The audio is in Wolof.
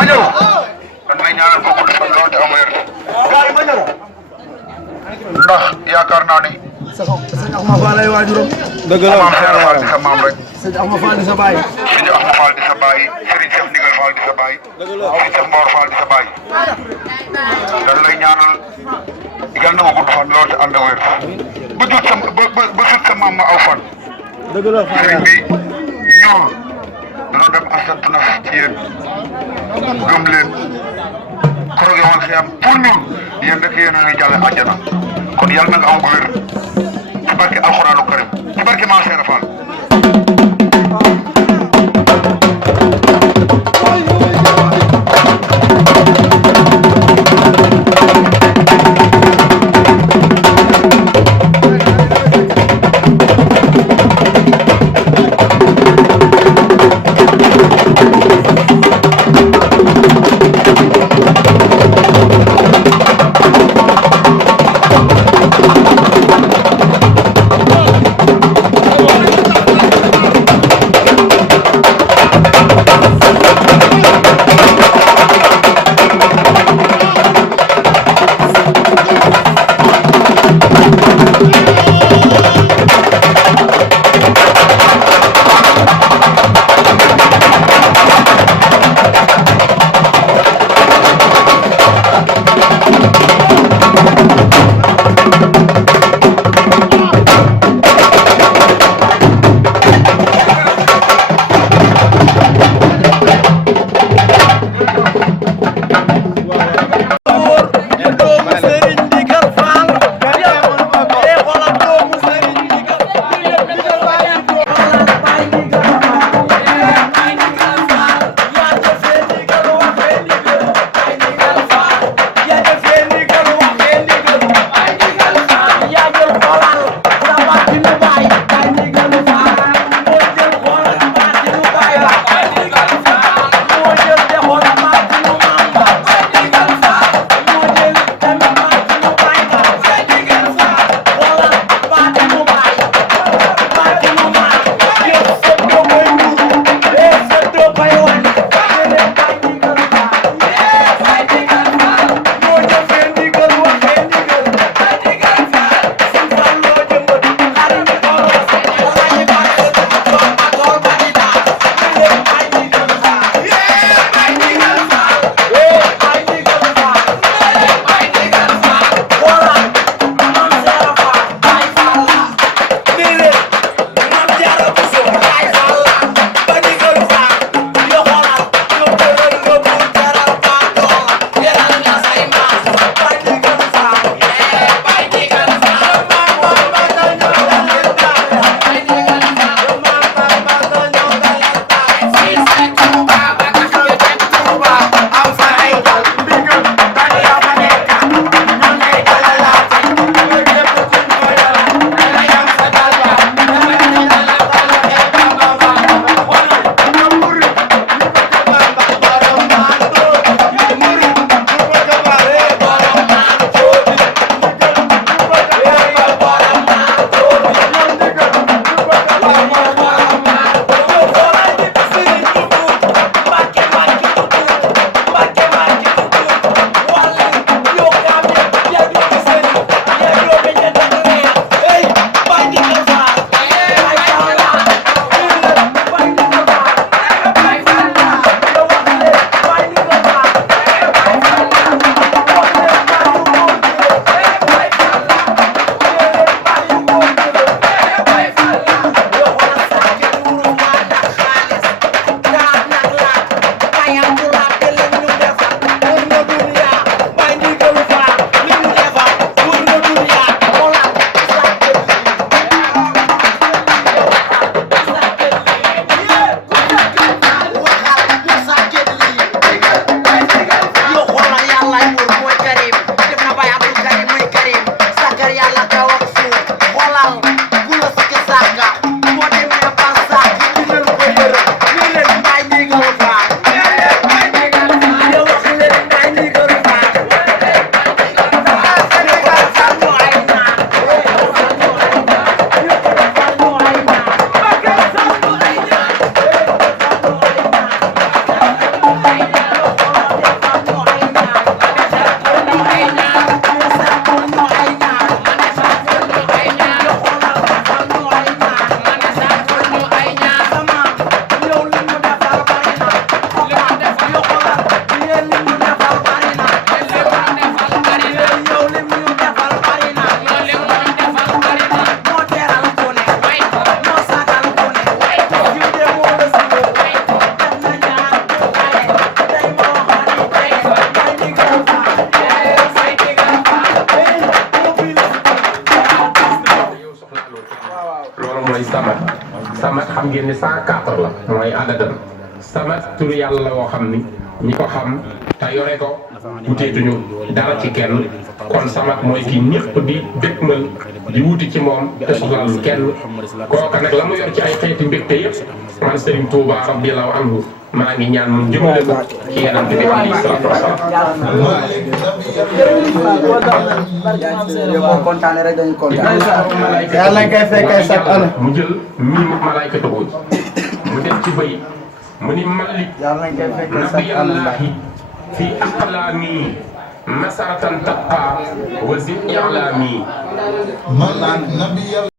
ma ñëw dañ may ñaanal bokku di fan lool te am wér gaay ma ñëw ndax yaakaar naa ni sëñ Axma Fall ay waajuram dëgg la maam Cheikh Fall di sa maam rek sëñ Axma Fall di sa baay sëñ Axma Fall di sa baay Serigne Cheikh Ndigal Fall di sa baay Serigne Cheikh Mor Fall di sa baay dañ lay ñaanal yal na ma gudd fan lool te ànd ak wér ba jot sa ba sut sa maam ma aw fan dëgg la sëriñ bi ñoom dana dem asant na ci yéen gëm leen koroog yoon xiyam pour ñun yéen rek yéen a ngi jàlle àjjana kon yàlla na nga am wér ci barke alxuraanu karim ci barke Maam Cheikh Fall samat xam ngeen ni 104 la mooy adadam samat tur yàlla la woo xam ni ñi ko xam te yore ko wuteetuñu dara ci kenn kon samat mooy ki ñëpp di dëkkmal di wuti ci moom te soxlaalu kenn kooka nag la mu yor ci ay xeeti mbégte yëpp man Serigne Touba radiyallahu anhu maa ngi ñaan mu jëmale ko ci yeneen bi alayhi salaatu wasalaam. kontaane rek dañuy kontaan. yàlla ngay fekkee chaque année. mu jël miimu malaayka taxul mu def ci bëy mu ni malik yàlla ngay fekkee chaque année. nabiyallahi fi aqlaami nasaratan tabqa wa zid i'laami